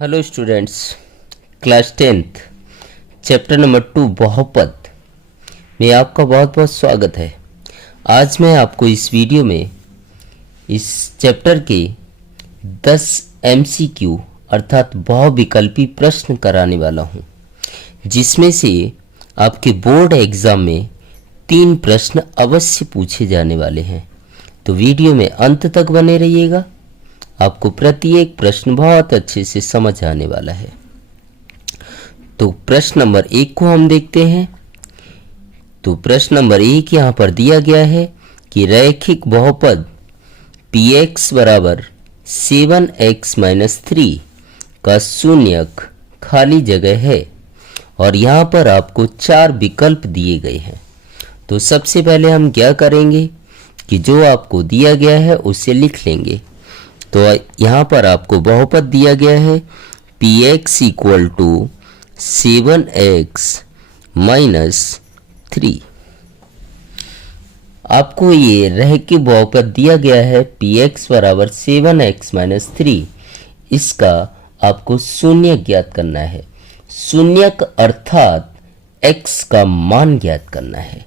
Hello students, class 10th chapter number 2 बहुपद में आपका बहुत बहुत स्वागत है। आज मैं आपको इस वीडियो में इस चैप्टर के 10 MCQ अर्थात बहुविकल्पी प्रश्न कराने वाला हूं, जिसमें से आपके बोर्ड एग्ज़ाम में 3 प्रश्न अवश्य पूछे जाने वाले हैं। तो वीडियो में अंत तक बने रहिएगा, आपको प्रत्येक प्रश्न बहुत अच्छे से समझ आने वाला है। तो प्रश्न नंबर 1 को हम देखते हैं। तो प्रश्न नंबर 1 यहाँ पर दिया गया है कि रैखिक बहुपद px बराबर 7x-3 का शून्यक खाली जगह है और यहाँ पर आपको 4 विकल्प दिए गए हैं। तो सबसे पहले हम क्या करेंगे कि जो आपको दिया गया है उसे लिख लेंगे। तो यहाँ पर आपको बहुपद दिया गया है px इक्वल टू 7x-3। आपको ये रैखिक बहुपद दिया गया है px बराबर 7x-3। इसका आपको शून्यक ज्ञात करना है। शून्यक अर्थात x का मान ज्ञात करना है।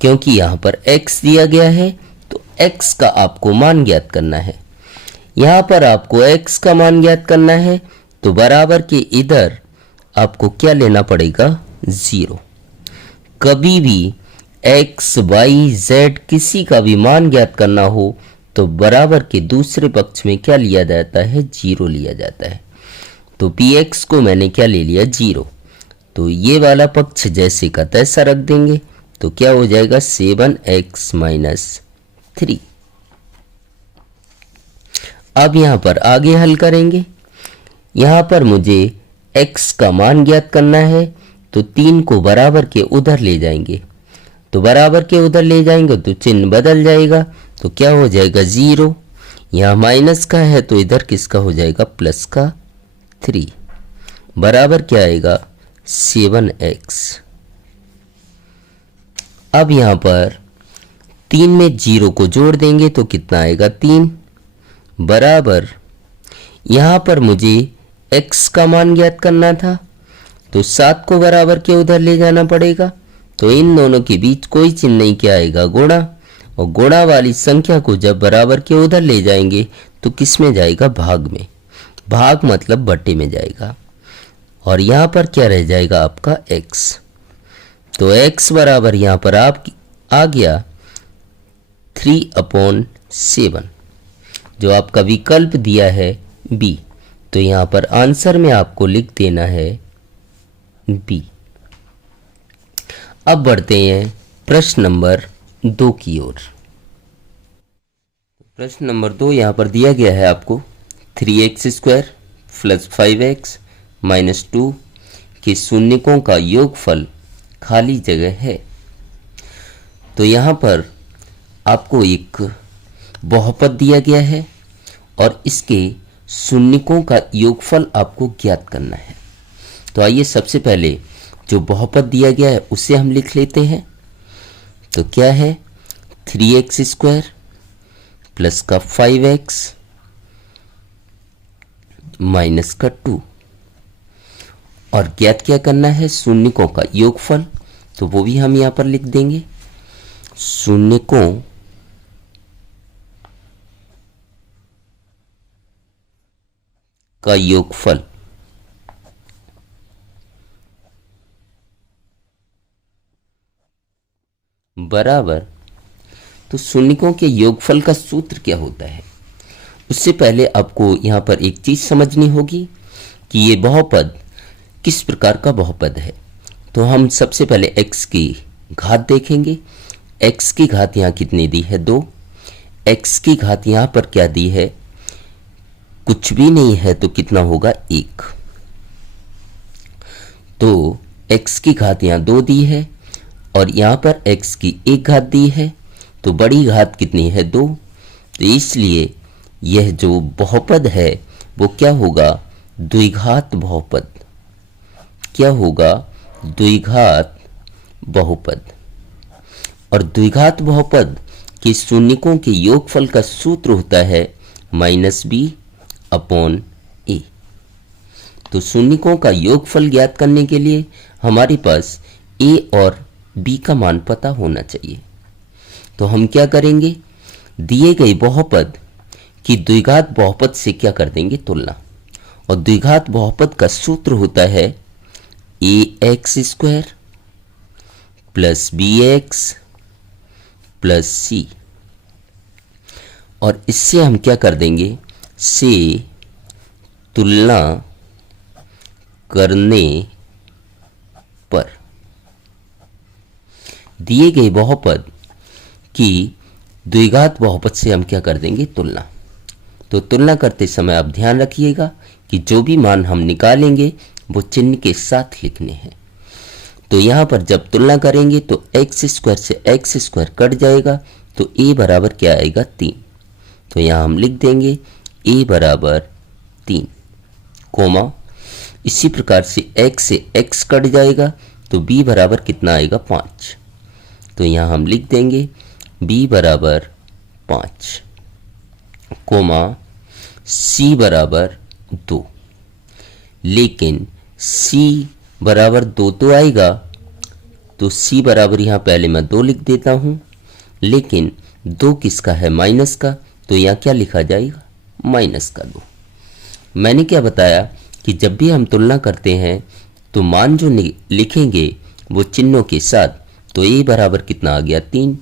क्योंकि यहाँ पर x दिया गया है तो x का आपको मान ज्ञात करना है। यहाँ पर आपको x का मान ज्ञात करना है तो बराबर के इधर आपको क्या लेना पड़ेगा, 0। कभी भी x, y, z किसी का भी मान ज्ञात करना हो तो बराबर के दूसरे पक्ष में क्या लिया जाता है, 0 लिया जाता है। तो px को मैंने क्या ले लिया, 0। तो ये वाला पक्ष जैसे का तैसा रख देंगे तो क्या हो जाएगा 7x-3। अब यहाँ पर आगे हल करेंगे। यहाँ पर मुझे x का मान ज्ञात करना है तो 3 को बराबर के उधर ले जाएंगे। तो बराबर के उधर ले जाएंगे तो चिन्ह बदल जाएगा तो क्या हो जाएगा 0। यहाँ माइनस का है तो इधर किसका हो जाएगा, प्लस का 3 बराबर क्या आएगा 7x। अब यहाँ पर 3 में 0 को जोड़ देंगे तो कितना आएगा, 3 बराबर यहाँ पर मुझे x का मान ज्ञात करना था तो 7 को बराबर के उधर ले जाना पड़ेगा। तो इन दोनों के बीच कोई चिन्ह नहीं, क्या आएगा, गुणा। और गुणा वाली संख्या को जब बराबर के उधर ले जाएंगे तो किस में जाएगा, भाग में। भाग मतलब बट्टे में जाएगा और यहाँ पर क्या रह जाएगा आपका x। तो x बराबर यहाँ पर आप आ गया 3/7 जो आपका विकल्प दिया है B। तो यहाँ पर आंसर में आपको लिख देना है B। अब बढ़ते हैं प्रश्न नंबर 2 की ओर। प्रश्न नंबर 2 यहाँ पर दिया गया है आपको 3x² + 5x - 2 के शून्यकों का योगफल खाली जगह है। तो यहाँ पर आपको एक बहुपद दिया गया है और इसके शून्यकों का योगफल आपको ज्ञात करना है। तो आइए सबसे पहले जो बहुपद दिया गया है उसे हम लिख लेते हैं। तो क्या है, 3x² प्लस का 5x माइनस का 2 और ज्ञात क्या करना है, शून्यकों का योगफल। तो वो भी हम यहाँ पर लिख देंगे, शून्यकों का योगफल बराबर। तो शून्यकों के योगफल का सूत्र क्या होता है, उससे पहले आपको यहाँ पर एक चीज समझनी होगी कि ये बहुपद किस प्रकार का बहुपद है। तो हम सबसे पहले x की घात देखेंगे। x की घात यहाँ कितनी दी है, 2। x की घात यहाँ पर क्या दी है, कुछ भी नहीं है तो कितना होगा, 1। तो x की घात यहाँ 2 दी है और यहाँ पर x की 1 घात दी है। तो बड़ी घात कितनी है, 2। तो इसलिए यह जो बहुपद है वो क्या होगा, द्विघात बहुपद। क्या होगा, द्विघात बहुपद। और द्विघात बहुपद के शून्यकों के योगफल का सूत्र होता है -b/a। तो शून्यकों का योगफल ज्ञात करने के लिए हमारे पास a और b का मान पता होना चाहिए। तो हम क्या करेंगे, दिए गए बहुपद की द्विघात बहुपद से क्या कर देंगे, तुलना। और द्विघात बहुपद का सूत्र होता है ax² plus bx plus c। और इससे हम क्या कर देंगे, से तुलना करने पर दिए गए बहुपद की द्विघात बहुपद से हम क्या कर देंगे, तुलना। तो तुलना करते समय आप ध्यान रखिएगा कि जो भी मान हम निकालेंगे वो चिन्ह के साथ लिखने हैं। तो यहाँ पर जब तुलना करेंगे तो x² से x² कट जाएगा, तो a बराबर क्या आएगा, 3। तो यहाँ हम लिख देंगे a बराबर 3, कोमा। इसी प्रकार से x से x कट जाएगा, तो b बराबर कितना आएगा, 5। तो यहाँ हम लिख देंगे b बराबर 5, कोमा c बराबर 2। लेकिन c बराबर 2 तो आएगा, तो c बराबर यहाँ पहले मैं 2 लिख देता हूँ, लेकिन 2 किसका है, माइनस का। तो यहाँ क्या लिखा जाएगा, माइनस का 2। मैंने क्या बताया कि जब भी हम तुलना करते हैं तो मान जो लिखेंगे वो चिन्हों के साथ। तो a बराबर कितना आ गया, 3,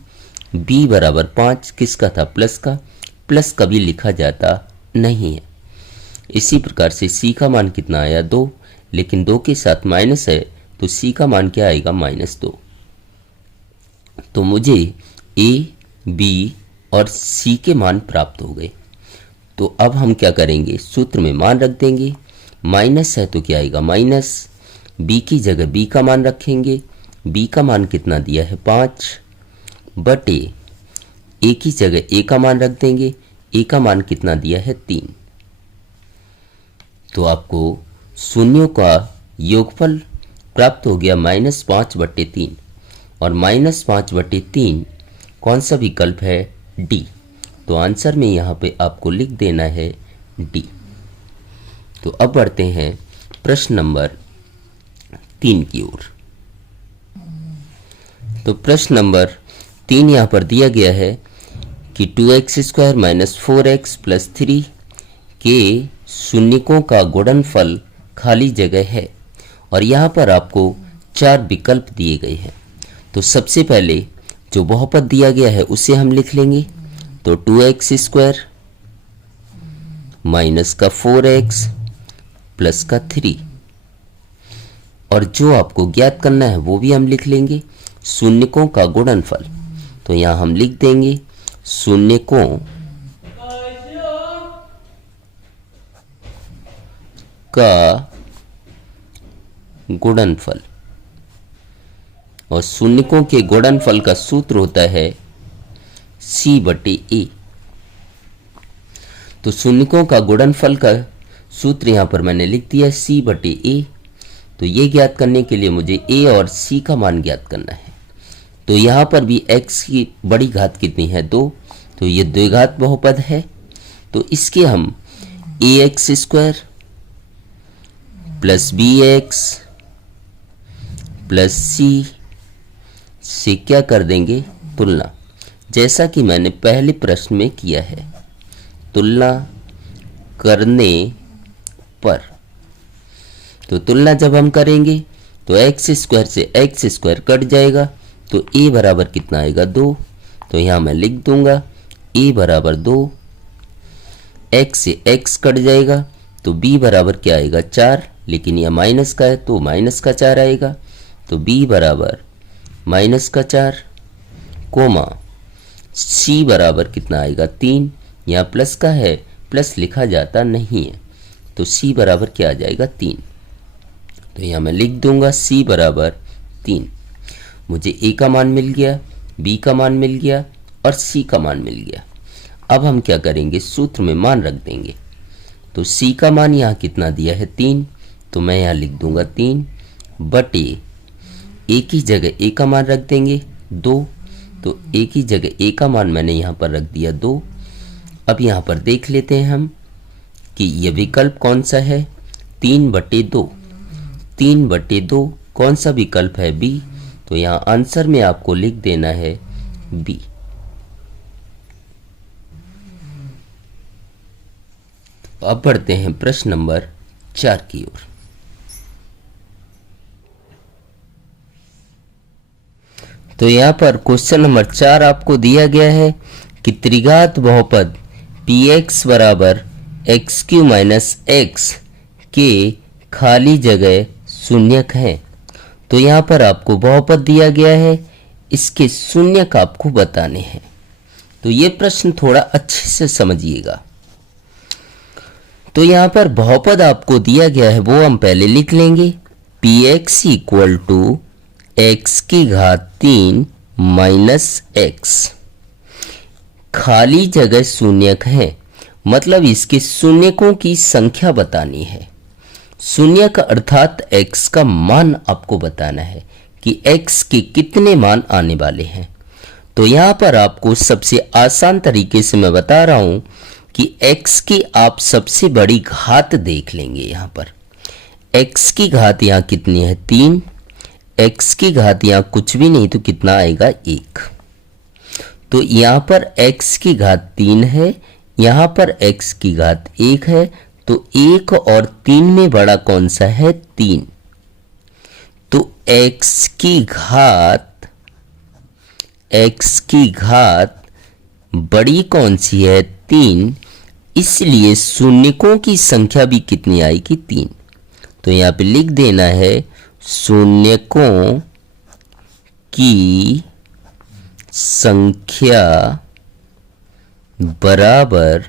b बराबर 5, किसका था, प्लस का। प्लस कभी लिखा जाता नहीं है। इसी प्रकार से c का मान कितना आया, 2, लेकिन 2 के साथ माइनस है, तो c का मान क्या आएगा, -2। तो मुझे a, b और c के मान प्राप्त हो गए। तो अब हम क्या करेंगे, सूत्र में मान रख देंगे। माइनस है तो क्या आएगा, माइनस। b की जगह b का मान रखेंगे। b का मान कितना दिया है, 5, बटे a की जगह a का मान रख देंगे। a का मान कितना दिया है, 3। तो आपको शून्यों का योगफल प्राप्त हो गया -5/3। और -5/3 कौन सा विकल्प है, डी। तो आंसर में यहाँ पे आपको लिख देना है डी। तो अब बढ़ते हैं प्रश्न नंबर 3 की ओर। तो प्रश्न नंबर 3 यहाँ पर दिया गया है कि 2x² - 4x + 3 के शून्यकों का गुणनफल खाली जगह है। और यहाँ पर आपको 4 विकल्प दिए गए हैं। तो सबसे पहले जो बहुपद दिया गया है उसे हम लिख लेंगे। तो 2x² माइनस का 4x प्लस का 3। और जो आपको ज्ञात करना है वो भी हम लिख लेंगे, शून्यकों का गुणनफल। तो यहाँ हम लिख देंगे शून्यकों का गुणनफल। और शून्यकों के गुणनफल का सूत्र होता है c/a। तो शून्यकों का गुणनफल का सूत्र यहाँ पर मैंने लिख दिया c/a। तो ये ज्ञात करने के लिए मुझे a और c का मान ज्ञात करना है। तो यहाँ पर भी x की बड़ी घात कितनी है, 2। तो ये द्विघात बहुपद है। तो इसके हम ax² plus bx plus c से क्या कर देंगे, तुलना। जैसा कि मैंने पहले प्रश्न में किया है, तुलना करने पर। तो तुलना जब हम करेंगे तो x² से x² कट जाएगा, तो a बराबर कितना आएगा, 2। तो यहाँ मैं लिख दूंगा a बराबर 2। x से x कट जाएगा, तो b बराबर क्या आएगा, 4। लेकिन यह माइनस का है तो माइनस का 4 आएगा। तो b बराबर -4, कोमा c बराबर कितना आएगा, 3। यहाँ प्लस का है, प्लस लिखा जाता नहीं है, तो c बराबर क्या आ जाएगा, 3। तो यहाँ मैं लिख दूंगा c बराबर 3। मुझे a का मान मिल गया, b का मान मिल गया और c का मान मिल गया। अब हम क्या करेंगे, सूत्र में मान रख देंगे। तो c का मान यहाँ कितना दिया है, 3। तो मैं यहाँ लिख दूंगा 3 बटे a की जगह a का मान रख देंगे, 2। तो a की जगह a का मान मैंने यहाँ पर रख दिया, 2। अब यहाँ पर देख लेते हैं हम कि यह विकल्प कौन सा है, 3/2। 3/2 कौन सा विकल्प है? बी। तो यहाँ आंसर में आपको लिख देना है बी। अब बढ़ते हैं प्रश्न नंबर 4 की ओर। तो यहाँ पर क्वेश्चन नंबर 4 आपको दिया गया है कि त्रिघात बहुपद px बराबर x³ माइनस x के खाली जगह शून्यक है। तो यहाँ पर आपको बहुपद दिया गया है, इसके शून्यक आपको बताने हैं। तो ये प्रश्न थोड़ा अच्छे से समझिएगा। तो यहाँ पर बहुपद आपको दिया गया है, वो हम पहले लिख लेंगे। px equal to x³ minus x, खाली जगह शून्यक है, मतलब इसके शून्यकों की संख्या बतानी है। शून्यक अर्थात x का मान आपको बताना है कि x के कितने मान आने वाले हैं। तो यहाँ पर आपको सबसे आसान तरीके से मैं बता रहा हूं कि x की आप सबसे बड़ी घात देख लेंगे। यहाँ पर x की घात यहाँ कितनी है? 3। x की घात यहाँ कुछ भी नहीं तो कितना आएगा? 1। तो यहाँ पर x की घात 3 है, यहाँ पर x की घात 1 है। तो 1 और 3 में बड़ा कौन सा है? 3। तो x की घात बड़ी कौन सी है? 3। इसलिए शून्यकों की संख्या भी कितनी आएगी? 3। तो यहाँ पे लिख देना है शून्यकों की संख्या बराबर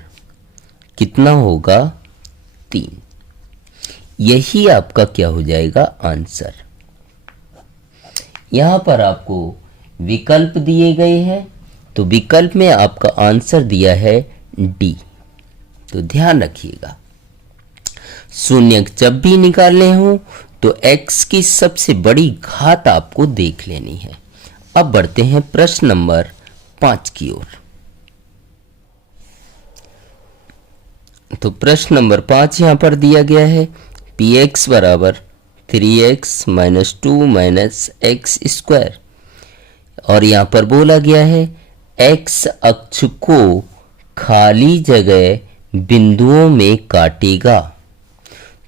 कितना होगा? 3। यही आपका क्या हो जाएगा? आंसर। यहां पर आपको विकल्प दिए गए हैं, तो विकल्प में आपका आंसर दिया है डी। तो ध्यान रखिएगा, शून्यक जब भी निकालने हो तो x की सबसे बड़ी घात आपको देख लेनी है। अब बढ़ते हैं प्रश्न नंबर 5 की ओर। तो प्रश्न नंबर 5 यहां पर दिया गया है px बराबर 3x minus 2 minus x square, और यहां पर बोला गया है x अक्ष को खाली जगह बिंदुओं में काटेगा।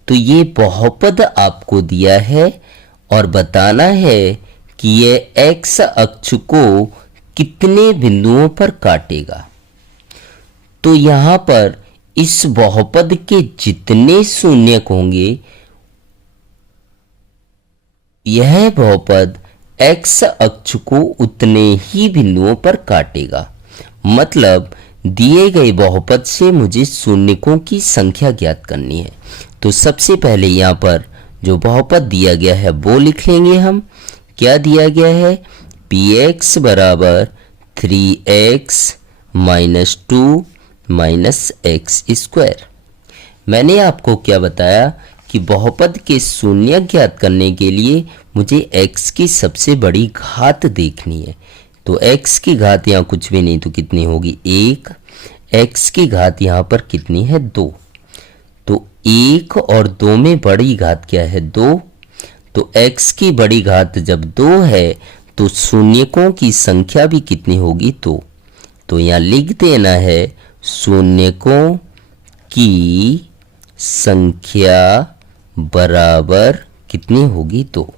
तो ये बहुपद आपको दिया है और बताना है कि ये x अक्ष को कितने बिंदुओं पर काटेगा। तो यहां पर इस बहुपद के जितने शून्यक होंगे, यह बहुपद x अक्ष को उतने ही बिंदुओं पर काटेगा। मतलब दिए गए बहुपद से मुझे शून्यकों की संख्या ज्ञात करनी है। तो सबसे पहले यहाँ पर जो बहुपद दिया गया है वो लिख लेंगे हम। क्या दिया गया है? px बराबर 3x minus 2 minus x square. मैंने आपको क्या बताया कि बहुपद के शून्यक ज्ञात करने के लिए मुझे x की सबसे बड़ी घात देखनी है। तो x की घात यहाँ कुछ भी नहीं तो कितनी होगी? 1। x की घात यहाँ पर कितनी है? 2। तो 1 और 2 में बड़ी घात क्या है? 2। तो x की बड़ी घात जब 2 है तो शून्यकों की संख्या भी कितनी होगी? 2। तो यहाँ लिख देना है शून्यकों की संख्या बराबर कितनी होगी? 2।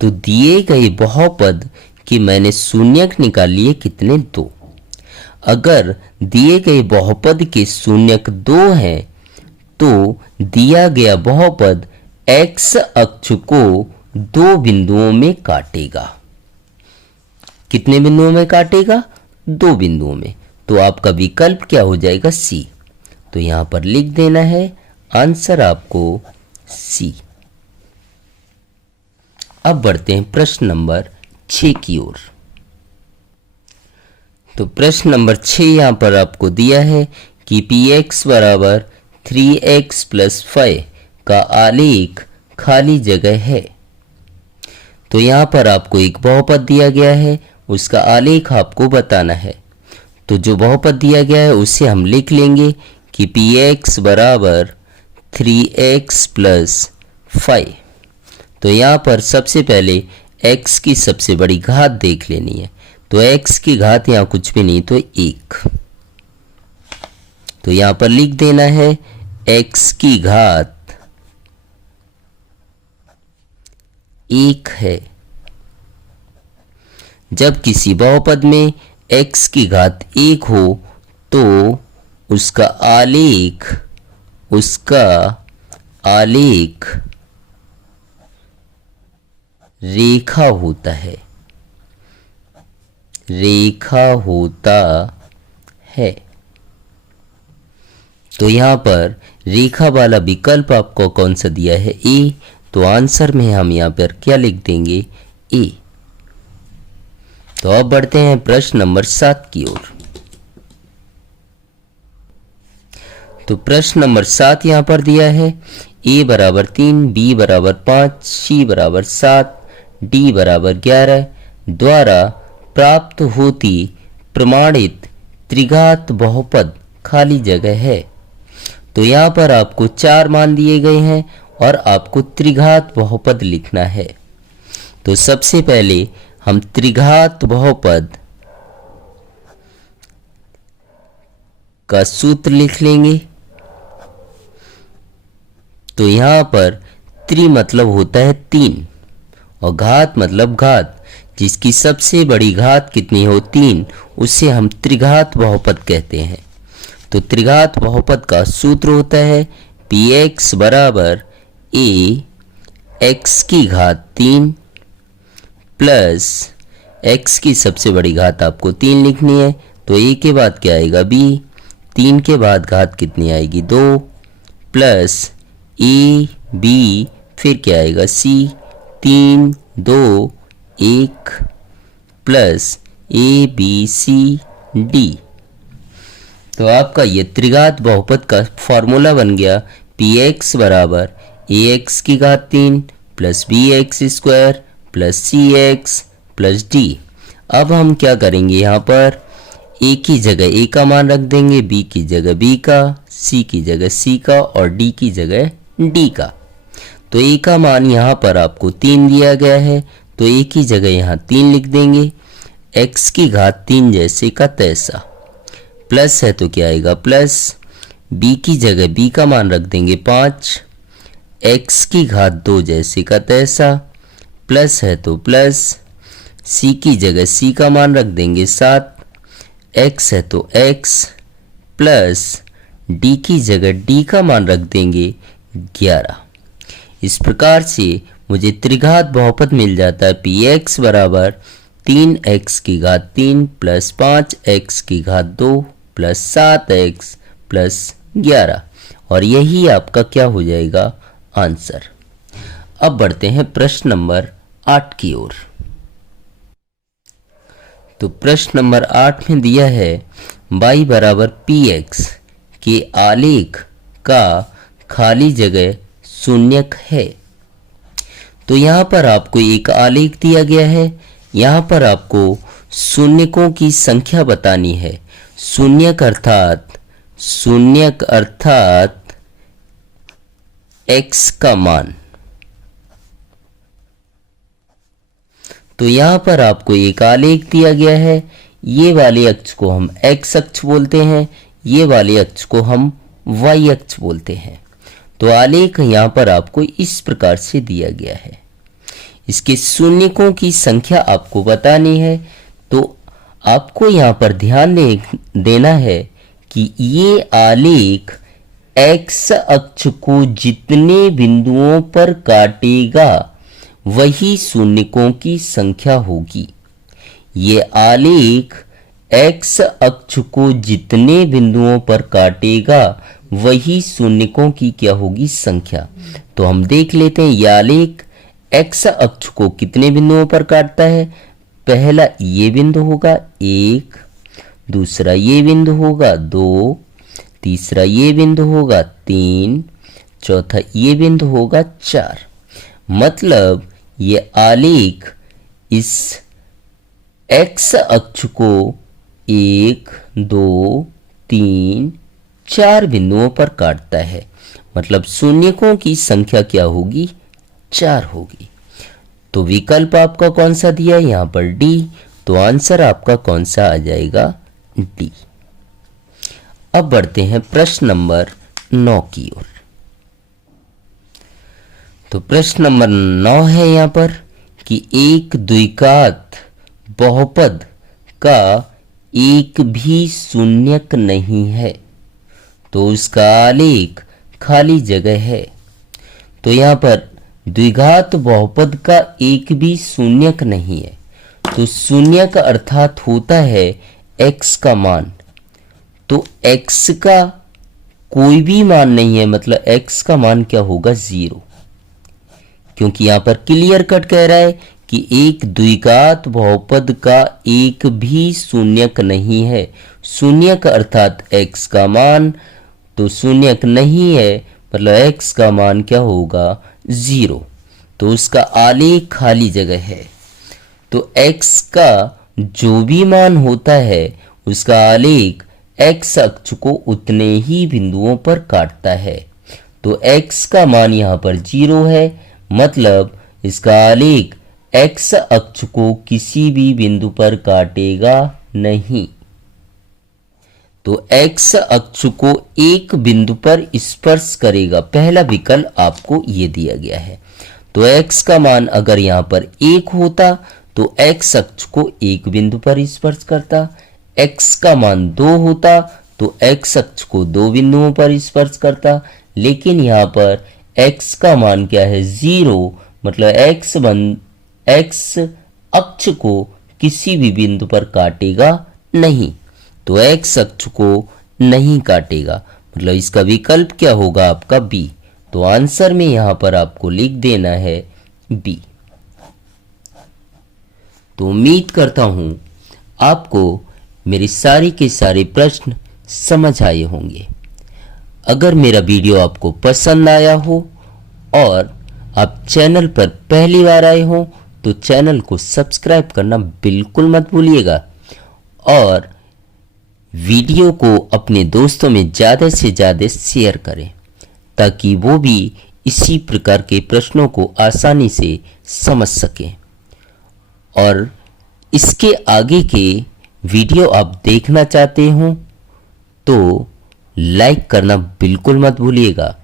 तो दिए गए बहुपद कि मैंने शून्यक निकाल लिए कितने? 2। अगर दिए गए बहुपद के शून्यक 2 हैं तो दिया गया बहुपद x अक्ष को 2 बिंदुओं में काटेगा। कितने बिंदुओं में काटेगा? 2 बिंदुओं में। तो आपका विकल्प क्या हो जाएगा? सी। तो यहां पर लिख देना है आंसर आपको सी। अब बढ़ते हैं प्रश्न नंबर 6 की ओर। तो प्रश्न नंबर 6 यहां पर आपको दिया है कि px बराबर 3x प्लस 5 का आलेख खाली जगह है। तो यहां पर आपको एक बहुपद दिया गया है, उसका आलेख आपको बताना है। तो जो बहुपद दिया गया है उससे हम लिख लेंगे कि px बराबर 3x प्लस 5। तो यहाँ पर सबसे पहले x की सबसे बड़ी घात देख लेनी है। तो x की घात यहाँ कुछ भी नहीं तो 1। तो यहाँ पर लिख देना है x की घात 1 है। जब किसी बहुपद में x की घात 1 हो तो उसका आलेख रेखा होता है, तो यहाँ पर रेखा वाला विकल्प आपको कौन सा दिया है? ए। तो आंसर में हम यहाँ पर क्या लिख देंगे? ए। तो अब बढ़ते हैं प्रश्न नंबर 7 की ओर। तो प्रश्न नंबर 7 यहाँ पर दिया है a बराबर 3, b बराबर 5, c बराबर 7, d बराबर 11 द्वारा प्राप्त होती प्रमाणित त्रिघात बहुपद खाली जगह है। तो यहाँ पर आपको 4 मान दिए गए हैं और आपको त्रिघात बहुपद लिखना है। तो सबसे पहले हम त्रिघात बहुपद का सूत्र लिख लेंगे। तो यहाँ पर त्रि मतलब होता है 3 और घात मतलब घात, जिसकी सबसे बड़ी घात कितनी हो? 3, उसे हम त्रिघात बहुपद कहते हैं। तो त्रिघात बहुपद का सूत्र होता है px बराबर a x की घात 3 प्लस x की सबसे बड़ी घात आपको 3 लिखनी है। तो a के बाद क्या आएगा? b। 3 के बाद घात कितनी आएगी? 2 प्लस a b फिर क्या आएगा? c। 3 2 1 plus a b c d। तो आपका ये त्रिघात बहुपद का फॉर्मूला बन गया px बराबर ax की घात 3 plus bx square plus cx plus d। अब हम क्या करेंगे? यहाँ पर a की जगह a का मान रख देंगे, b की जगह b का, c की जगह c का और d की जगह d का। तो a का मान यहाँ पर आपको 3 दिया गया है, तो a की जगह यहाँ 3 लिख देंगे। x की घात 3 जैसे का तैसा, प्लस है तो क्या आएगा? प्लस b की जगह b का मान रख देंगे 5, x की घात 2 जैसे का तैसा, प्लस है तो प्लस, c की जगह c का मान रख देंगे 7, x है तो x, प्लस d की जगह d का मान रख देंगे 11। इस प्रकार से मुझे त्रिघात बहुपद मिल जाता है px बराबर 3x की घात 3 प्लस 5x की घात 2 प्लस 7x प्लस 11, और यही आपका क्या हो जाएगा? आंसर। अब बढ़ते हैं प्रश्न नंबर 8 की ओर। तो प्रश्न नंबर 8 में दिया है y बराबर px के आलेख का खाली जगह शून्यक है। तो यहाँ पर आपको एक आलेख दिया गया है, यहाँ पर आपको शून्यकों की संख्या बतानी है। शून्यक अर्थात x का मान। तो यहाँ पर आपको एक आलेख दिया गया है, ये वाले अक्ष को हम x अक्ष बोलते हैं, ये वाले अक्ष को हम y अक्ष बोलते हैं। तो आलेख यहाँ पर आपको इस प्रकार से दिया गया है। इसके शून्यकों की संख्या आपको बतानी है। तो आपको यहाँ पर ध्यान देना है कि ये आलेख x अक्ष को जितने बिंदुओं पर काटेगा वही शून्यकों की संख्या होगी। ये आलेख x अक्ष को जितने बिंदुओं पर काटेगा वही शून्यकों की क्या होगी? संख्या। तो हम देख लेते हैं यह आलेख x अक्ष को कितने बिंदुओं पर काटता है। पहला ये बिंदु होगा 1, दूसरा ये बिंदु होगा 2, तीसरा ये बिंदु होगा 3, चौथा ये बिंदु होगा 4। मतलब ये आलेख इस x अक्ष को 1 2 3 4 बिंदुओं पर काटता है। मतलब शून्यकों की संख्या क्या होगी, 4 होगी। तो विकल्प आपका कौन सा दिया है यहाँ पर, डी। तो आंसर आपका कौन सा आ जाएगा, डी। अब बढ़ते हैं प्रश्न नंबर 9 की ओर। तो प्रश्न नंबर 9 है यहाँ पर कि एक द्विघात बहुपद का एक भी शून्यक नहीं है, तो उसका आलेख खाली जगह है। तो यहाँ पर द्विघात बहुपद का एक भी शून्यक नहीं है, तो शून्यक अर्थात होता है x का मान। तो x का कोई भी मान नहीं है, मतलब x का मान क्या होगा, 0। क्योंकि यहां पर क्लियर कट कह रहा है कि एक द्विघात बहुपद का एक भी शून्यक नहीं है। शून्यक अर्थात x का मान, तो शून्यक नहीं है मतलब x का मान क्या होगा, 0। तो उसका आलेख खाली जगह है। तो x का जो भी मान होता है उसका आलेख x अक्ष को उतने ही बिंदुओं पर काटता है। तो x का मान यहाँ पर 0 है, मतलब इसका आलेख x अक्ष को किसी भी बिंदु पर काटेगा नहीं। तो x अक्ष को एक बिंदु पर स्पर्श करेगा, पहला विकल्प आपको ये दिया गया है। तो x का मान अगर यहाँ पर 1 होता तो x अक्ष को एक बिंदु पर स्पर्श करता, x का मान 2 होता तो x अक्ष को 2 बिंदुओं पर स्पर्श करता। लेकिन यहाँ पर x का मान क्या है, 0, मतलब x अक्ष को किसी भी बिंदु पर काटेगा नहीं, तो x अक्ष को नहीं काटेगा, मतलब इसका विकल्प क्या होगा आपका, बी। तो आंसर में यहां पर आपको लिख देना है बी। तो उम्मीद करता हूं आपको मेरे सारे के सारे प्रश्न समझ आए होंगे। अगर मेरा वीडियो आपको पसंद आया हो और आप चैनल पर पहली बार आए हो तो चैनल को सब्सक्राइब करना बिल्कुल मत भूलिएगा और वीडियो को अपने दोस्तों में ज़्यादा से ज़्यादा शेयर करें ताकि वो भी इसी प्रकार के प्रश्नों को आसानी से समझ सकें। और इसके आगे के वीडियो आप देखना चाहते हो तो लाइक करना बिल्कुल मत भूलिएगा।